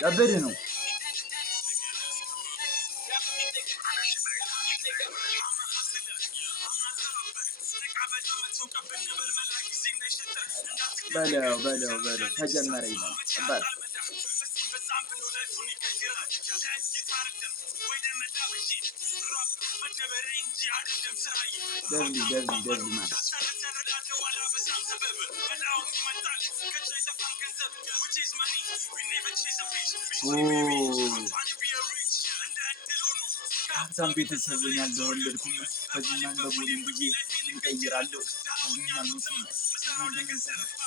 ያበደ ነው። በለው ተጀመረ ይላል ነበር። ደብል ማን ሀብታም ቤተሰብን ያልተወለድኩም በዝናን በቡድን ጊዜ ይቀይራለሁ።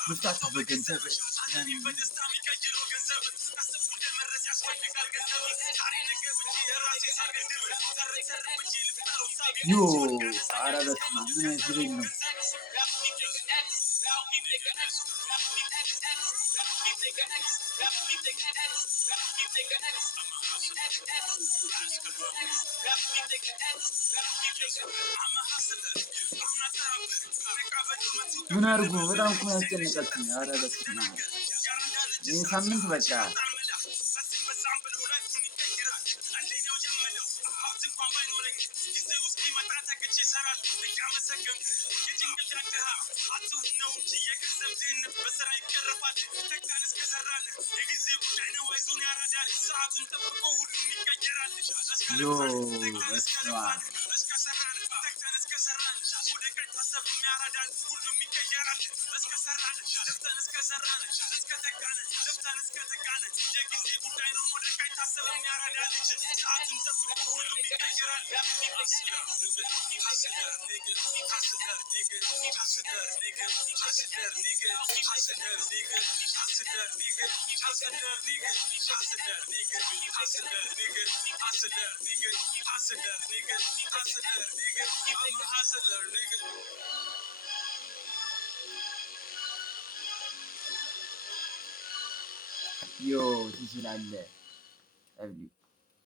ምፍታታ በገንዘብ ኧረ በስመ አብ ምን አይነት ልጅ ነው? ምን አድርጎ በጣም እኮ ያስጨነቃችኝ። ኧረ በስመ አብ ይህን ሳምንት በቃ ትችላለህ።